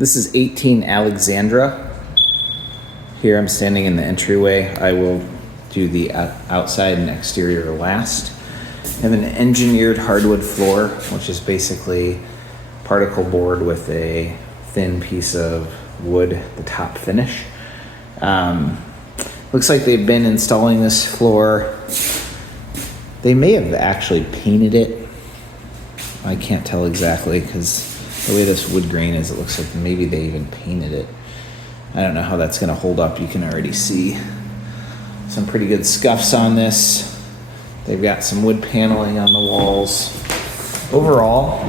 This is 18 Alexandra. Here I'm standing in the entryway. I will do the outside and exterior last. I have an engineered hardwood floor, which is basically particle board with a thin piece of wood, the top finish. Looks like they've been installing this floor. They may have actually painted it. I can't tell exactly because the way this wood grain is, it looks like maybe they even painted it. I don't know how that's going to hold up. You can already see some pretty good scuffs on this. They've got some wood paneling on the walls. Overall,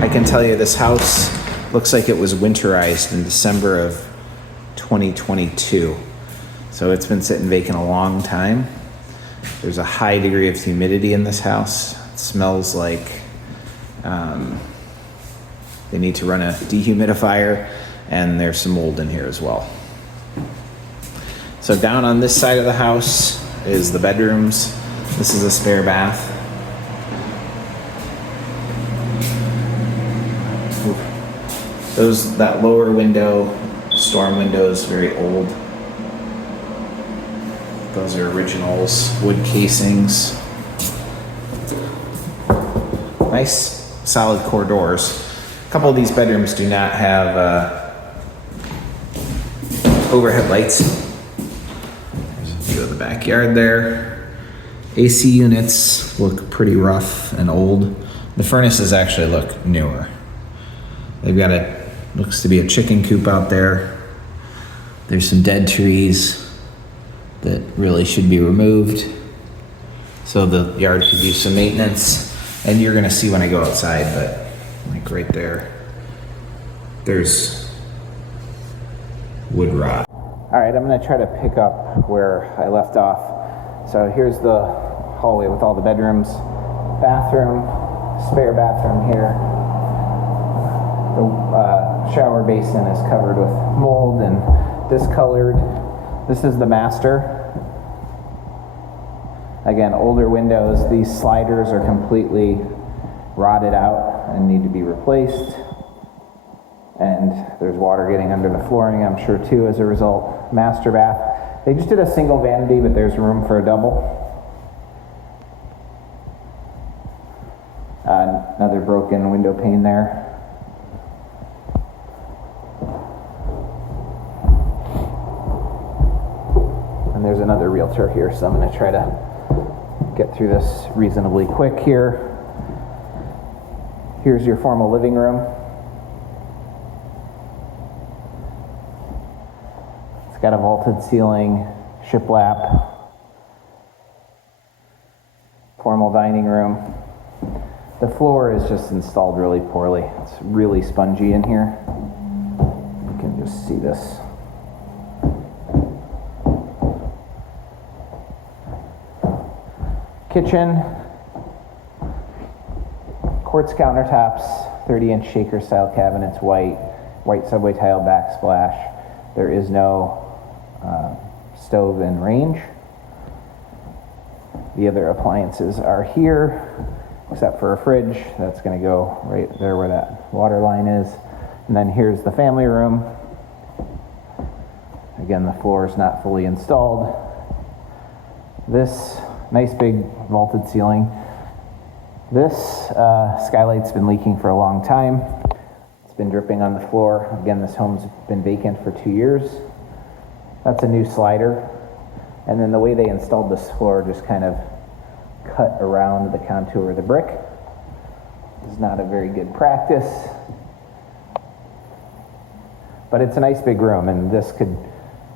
I can tell you this house looks like it was winterized in December of 2022. So it's been sitting vacant a long time. There's a high degree of humidity in this house. It smells like they need to run a dehumidifier, and there's some mold in here as well. So down on this side of the house is the bedrooms. This is a spare bath. That lower window, storm window, is very old. Those are originals, wood casings. Nice solid core doors. A couple of these bedrooms do not have overhead lights. There's a view of the backyard there. AC units look pretty rough and old. The furnaces actually look newer. They've got looks to be a chicken coop out there. There's some dead trees that really should be removed. So the yard could use some maintenance. And you're gonna see when I go outside, but like right there, there's wood rot. All right, I'm gonna try to pick up where I left off. So here's the hallway with all the bedrooms, bathroom, spare bathroom here. The shower basin is covered with mold and discolored. This is the master. Again, older windows. These sliders are completely rotted out and need to be replaced. And there's water getting under the flooring, I'm sure, too, as a result. Master bath. They just did a single vanity, but there's room for a double. Another broken window pane there. And there's another realtor here, so I'm going to try to get through this reasonably quick here. Here's your formal living room. It's got a vaulted ceiling, shiplap, formal dining room. The floor is just installed really poorly. It's really spongy in here. You can just see this. Kitchen, quartz countertops, 30-inch shaker style cabinets, white subway tile backsplash. There is no stove in range. The other appliances are here, except for a fridge. That's going to go right there where that water line is. And then here's the family room. Again, the floor is not fully installed. This nice big vaulted ceiling. This skylight's been leaking for a long time. It's been dripping on the floor. Again, this home's been vacant for 2 years. That's a new slider. And then the way they installed this floor just kind of cut around the contour of the brick. This is not a very good practice. But it's a nice big room, and this could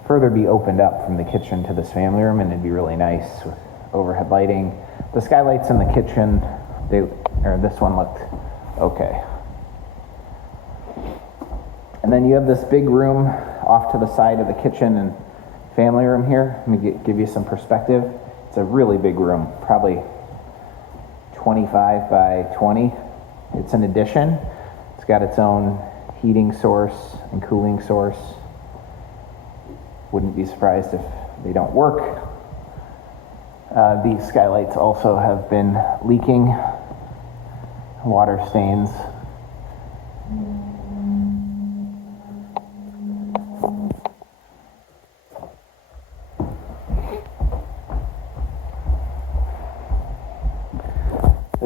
further be opened up from the kitchen to this family room, and it'd be really nice with overhead lighting. The skylights in the kitchen, this one looked okay. And then you have this big room off to the side of the kitchen and family room here. Let me give you some perspective. It's a really big room, probably 25 by 20. It's an addition. It's got its own heating source and cooling source. Wouldn't be surprised if they don't work. These skylights also have been leaking, water stains.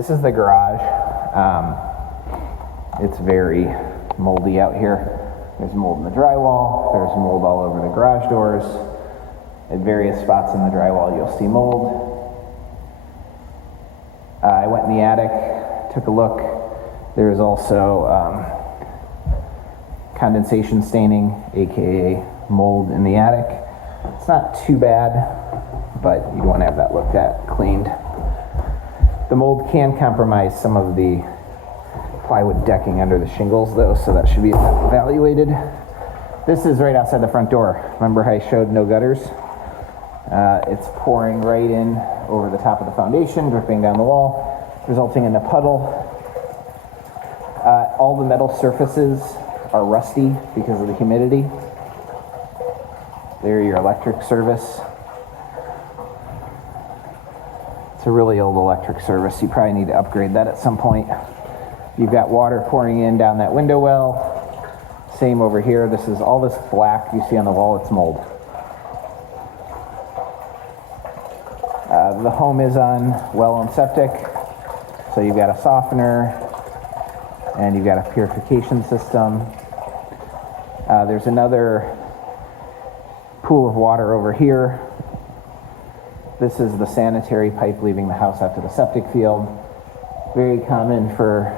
This is the garage. It's very moldy out here. There's mold in the drywall. There's mold all over the garage doors. At various spots in the drywall, you'll see mold. I went in the attic, took a look. There's also condensation staining, aka mold in the attic. It's not too bad, but you'd want to have that looked at, cleaned. The mold can compromise some of the plywood decking under the shingles though, so that should be evaluated. This is right outside the front door. Remember how I showed no gutters? It's pouring right in over the top of the foundation, dripping down the wall, resulting in a puddle. All the metal surfaces are rusty because of the humidity. There, your electric service. It's a really old electric service. You probably need to upgrade that at some point. You've got water pouring in down that window well. Same over here. This is all this black you see on the wall. It's mold. The home is on well and septic. So you've got a softener and you've got a purification system. There's another pool of water over here. This is the sanitary pipe leaving the house out to the septic field. Very common for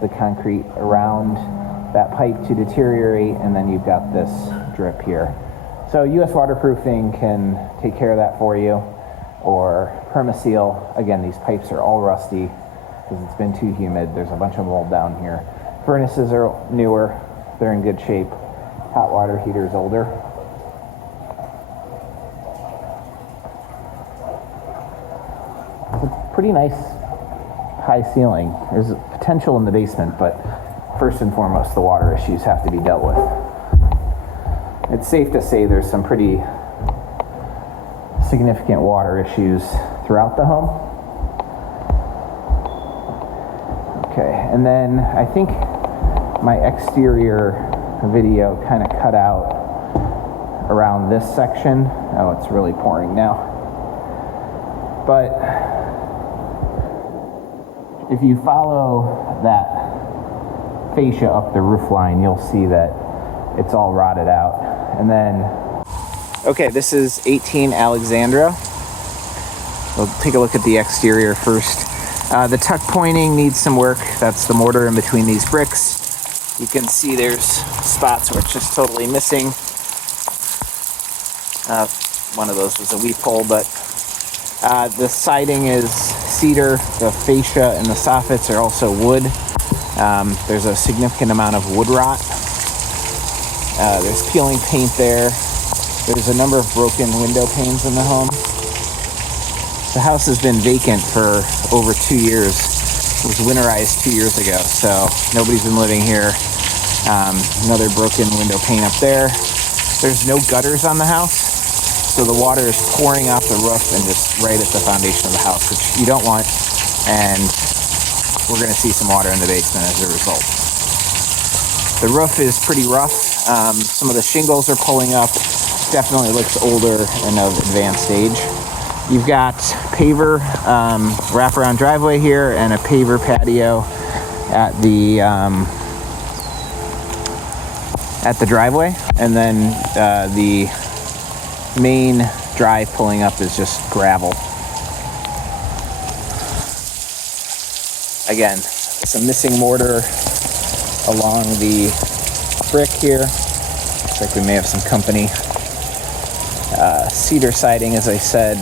the concrete around that pipe to deteriorate, and then you've got this drip here. So US waterproofing can take care of that for you, or Permaseal. Again, these pipes are all rusty because it's been too humid. There's a bunch of mold down here. Furnaces are newer. They're in good shape. Hot water heater is older. It's a pretty nice high ceiling. There's potential in the basement, but first and foremost, the water issues have to be dealt with. It's safe to say there's some pretty significant water issues throughout the home. Okay, and then I think my exterior video kind of cut out around this section. Oh, it's really pouring now. But if you follow that fascia up the roof line, you'll see that it's all rotted out. And then, okay, this is 18 Alexandra. We'll take a look at the exterior first. The tuck pointing needs some work. That's the mortar in between these bricks. You can see there's spots where it's just totally missing. One of those was a weep hole, but the siding is cedar. The fascia and the soffits are also wood. There's a significant amount of wood rot. There's peeling paint there. There's a number of broken window panes in the home. The house has been vacant for over 2 years. It was winterized 2 years ago, so nobody's been living here. Another broken window pane up there. There's no gutters on the house, so the water is pouring off the roof and just right at the foundation of the house, which you don't want, and we're going to see some water in the basement as a result. The roof is pretty rough. Some of the shingles are pulling up. Definitely looks older and of advanced age. You've got paver wraparound driveway here and a paver patio at the driveway, and then the main drive pulling up is just gravel. Again, some missing mortar along the brick here. Looks like we may have some company. Cedar siding, as I said.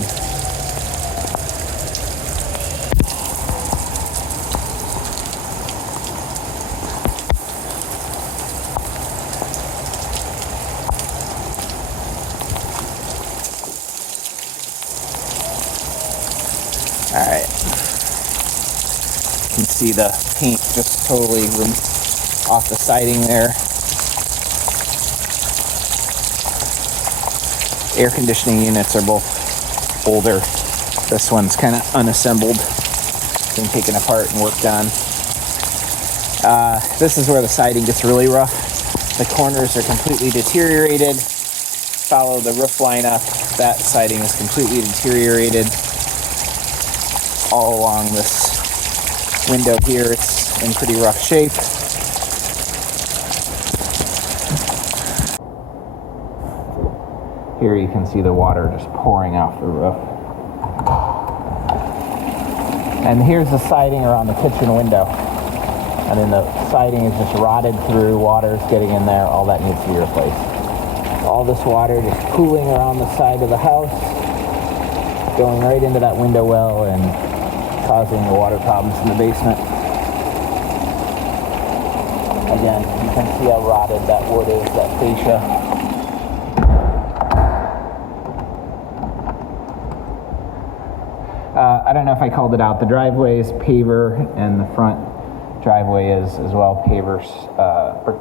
All right. You can see the paint just totally off the siding there. Air conditioning units are both older. This one's kind of unassembled, been taken apart and worked on. This is where the siding gets really rough. The corners are completely deteriorated. Follow the roof line up. That siding is completely deteriorated all along this window here, it's in pretty rough shape. Here you can see the water just pouring off the roof. And here's the siding around the kitchen window. I mean, the siding is just rotted through, water's getting in there, all that needs to be replaced. All this water just pooling around the side of the house, going right into that window well and causing the water problems in the basement. Again, you can see how rotted that wood is, that fascia. I don't know if I called it out. The driveway is paver, and the front driveway is as well pavers.